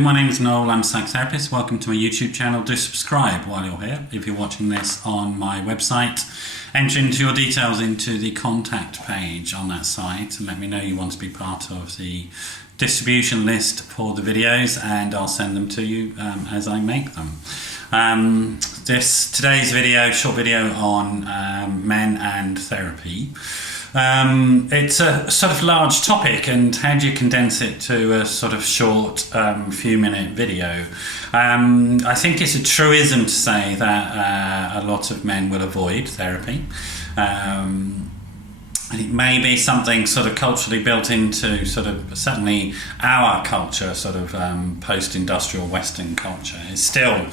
My name is Noel, I'm a psychotherapist. Welcome to my YouTube channel. Do subscribe while you're here. If you're watching this on my website, enter into your details into the contact page on that site and let me know you want to be part of the distribution list for the videos, and I'll send them to you as I make them. Today's video, short video on men and therapy. It's a sort of large topic, and how do you condense it to a sort of short few minute video? I think it's a truism to say that a lot of men will avoid therapy. And it may be something sort of culturally built into sort of certainly our culture, sort of post-industrial Western culture. It's still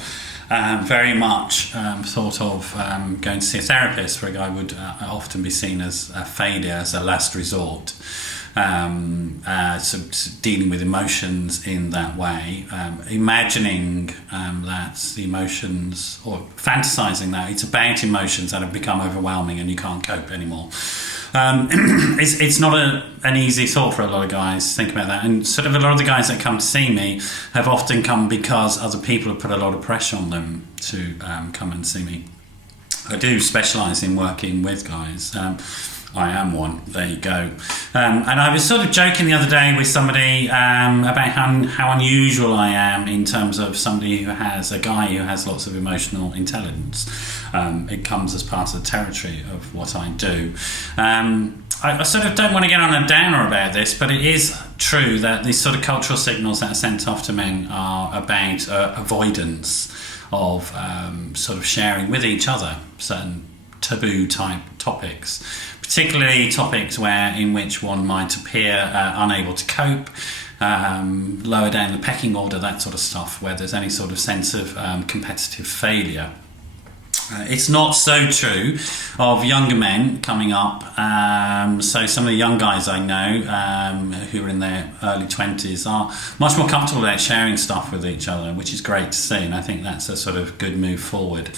very much thought of going to see a therapist for a guy would often be seen as a failure, as a last resort. So dealing with emotions in that way, imagining that the emotions, or fantasizing that it's about emotions that have become overwhelming and you can't cope anymore. It's not an easy thought for a lot of guys to think about that, and sort of a lot of the guys that come to see me have often come because other people have put a lot of pressure on them to come and see me. I do specialise in working with guys. I am one, there you go. And I was sort of joking the other day with somebody about how unusual I am in terms of somebody who has, a guy who has lots of emotional intelligence. It comes as part of the territory of what I do. I sort of don't want to get on a downer about this, but it is true that these sort of cultural signals that are sent off to men are about avoidance of sort of sharing with each other certain taboo type topics, particularly topics in which one might appear unable to cope, lower down the pecking order, that sort of stuff, where there's any sort of sense of competitive failure. It's not so true of younger men coming up. So some of the young guys I know who are in their early 20s are much more comfortable about sharing stuff with each other, which is great to see, and I think that's a sort of good move forward.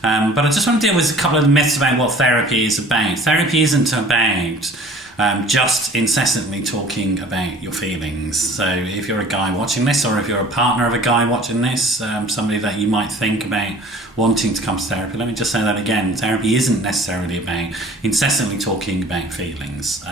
But I just want to deal with a couple of myths about what therapy is about. Therapy isn't about just incessantly talking about your feelings. So if you're a guy watching this, or if you're a partner of a guy watching this, somebody that you might think about wanting to come to therapy, let me just say that again. Therapy isn't necessarily about incessantly talking about feelings,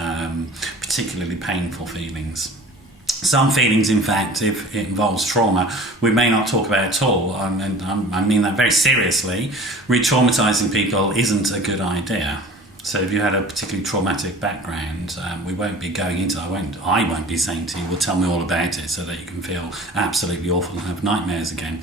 particularly painful feelings. Some feelings, in fact, if it involves trauma, we may not talk about at all. And I mean that very seriously. Re-traumatizing people isn't a good idea. So if you had a particularly traumatic background, we won't be going into that. I won't be saying to you, well, tell me all about it, so that you can feel absolutely awful and have nightmares again.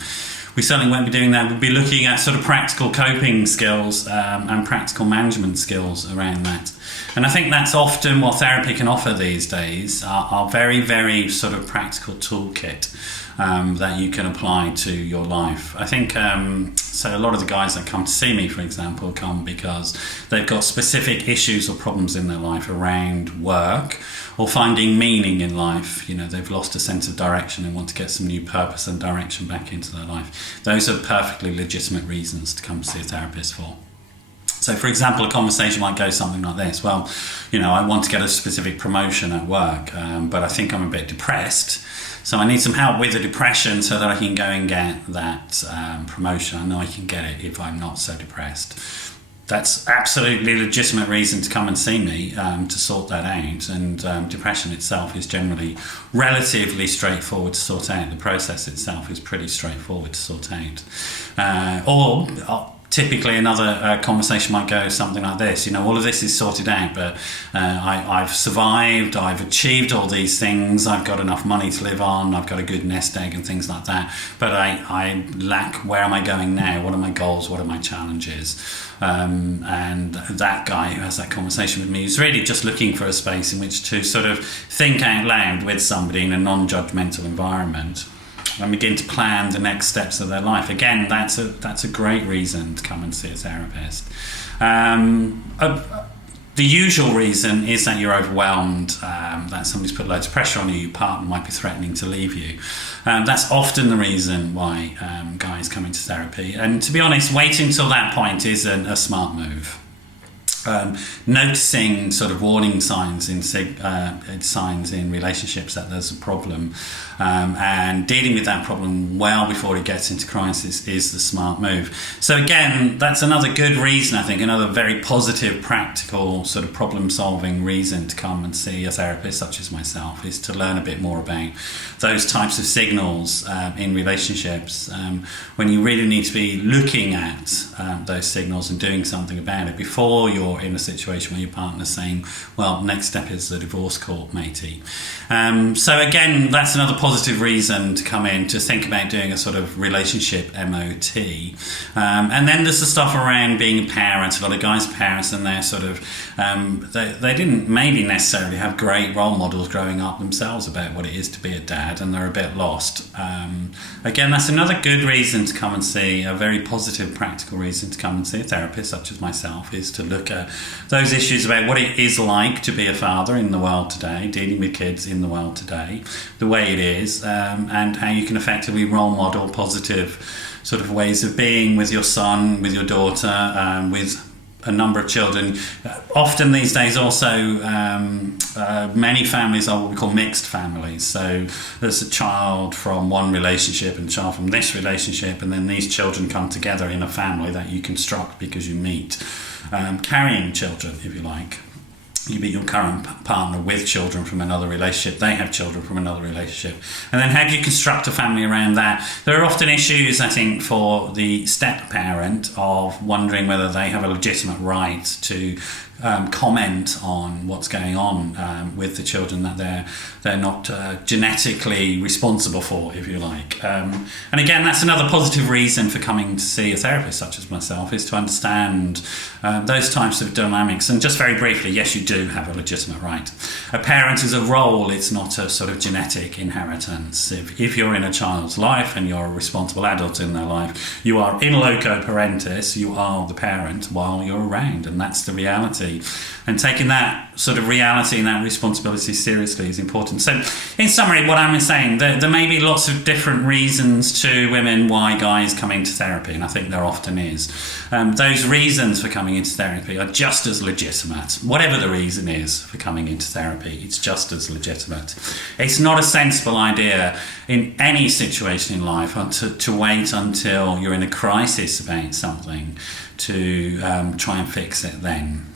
We certainly won't be doing that. We'll be looking at sort of practical coping skills and practical management skills around that. And I think that's often what therapy can offer these days, are very, very sort of practical toolkit that you can apply to your life. I think so a lot of the guys that come to see me, for example, come because they've got specific issues or problems in their life around work or finding meaning in life. You know, they've lost a sense of direction and want to get some new purpose and direction back into their life. Those are perfectly legitimate reasons to come see a therapist for. So, for example, a conversation might go something like this. Well, you know, I want to get a specific promotion at work, but I think I'm a bit depressed. So I need some help with the depression so that I can go and get that promotion. I know I can get it if I'm not so depressed. That's absolutely legitimate reason to come and see me to sort that out. And depression itself is generally relatively straightforward to sort out. The process itself is pretty straightforward to sort out. Typically another conversation might go something like this. You know, all of this is sorted out, but I've survived, I've achieved all these things, I've got enough money to live on, I've got a good nest egg and things like that, but I lack, where am I going now? What are my goals? What are my challenges? And that guy who has that conversation with me is really just looking for a space in which to sort of think out loud with somebody in a non-judgmental environment and begin to plan the next steps of their life. Again, that's a great reason to come and see a therapist. The usual reason is that you're overwhelmed, that somebody's put loads of pressure on you, your partner might be threatening to leave you. That's often the reason why guys come into therapy. And to be honest, waiting until that point isn't a smart move. noticing sort of warning signs in signs in relationships that there's a problem, and dealing with that problem well before it gets into crisis is the smart move. So again, that's another good reason, I think, another very positive, practical sort of problem-solving reason to come and see a therapist such as myself, is to learn a bit more about those types of signals in relationships, when you really need to be looking at those signals and doing something about it before you're in a situation where your partner's saying, well, next step is the divorce court, matey. So again, that's another positive reason to come in, to think about doing a sort of relationship MOT. And then there's the stuff around being a parent. A lot of guys are parents, and they're sort of, they didn't maybe necessarily have great role models growing up themselves about what it is to be a dad, and they're a bit lost. Again, that's another good reason to come and see, a very positive, practical reason to come and see a therapist such as myself, is to look at those issues about what it is like to be a father in the world today, dealing with kids in the world today, the way it is, and how you can effectively role model positive sort of ways of being with your son, with your daughter, with a number of children. Often these days also, many families are what we call mixed families. So there's a child from one relationship and a child from this relationship, and then these children come together in a family that you construct because you meet. Carrying children, if you like. You meet your current partner with children from another relationship, they have children from another relationship. And then how do you construct a family around that? There are often issues, I think, for the step-parent of wondering whether they have a legitimate right to comment on what's going on with the children that they're not genetically responsible for, if you like. And again, that's another positive reason for coming to see a therapist such as myself, is to understand those types of dynamics. And just very briefly, yes, you do have a legitimate right. A parent is a role, it's not a sort of genetic inheritance. If you're in a child's life and you're a responsible adult in their life, you are in loco parentis, you are the parent while you're around, and that's the reality. And taking that sort of reality and that responsibility seriously is important. So in summary, what I'm saying, there may be lots of different reasons to women why guys come into therapy, and I think there often is. Those reasons for coming into therapy are just as legitimate. Whatever the reason is for coming into therapy, it's just as legitimate. It's not a sensible idea in any situation in life to wait until you're in a crisis about something to try and fix it then.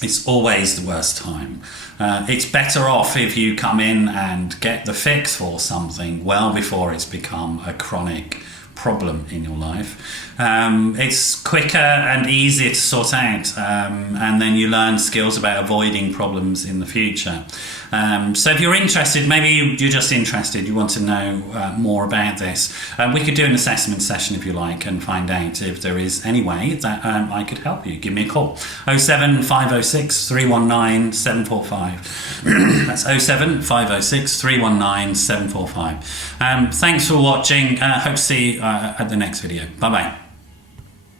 It's always the worst time. It's better off if you come in and get the fix for something well before it's become a chronic problem in your life. It's quicker and easier to sort out, and then you learn skills about avoiding problems in the future. So if you're interested, maybe you're just interested, you want to know more about this, we could do an assessment session if you like and find out if there is any way that I could help you. Give me a call. 07506 319 745. That's 07506 319 745. Thanks for watching. Hope to see you at the next video. Bye bye.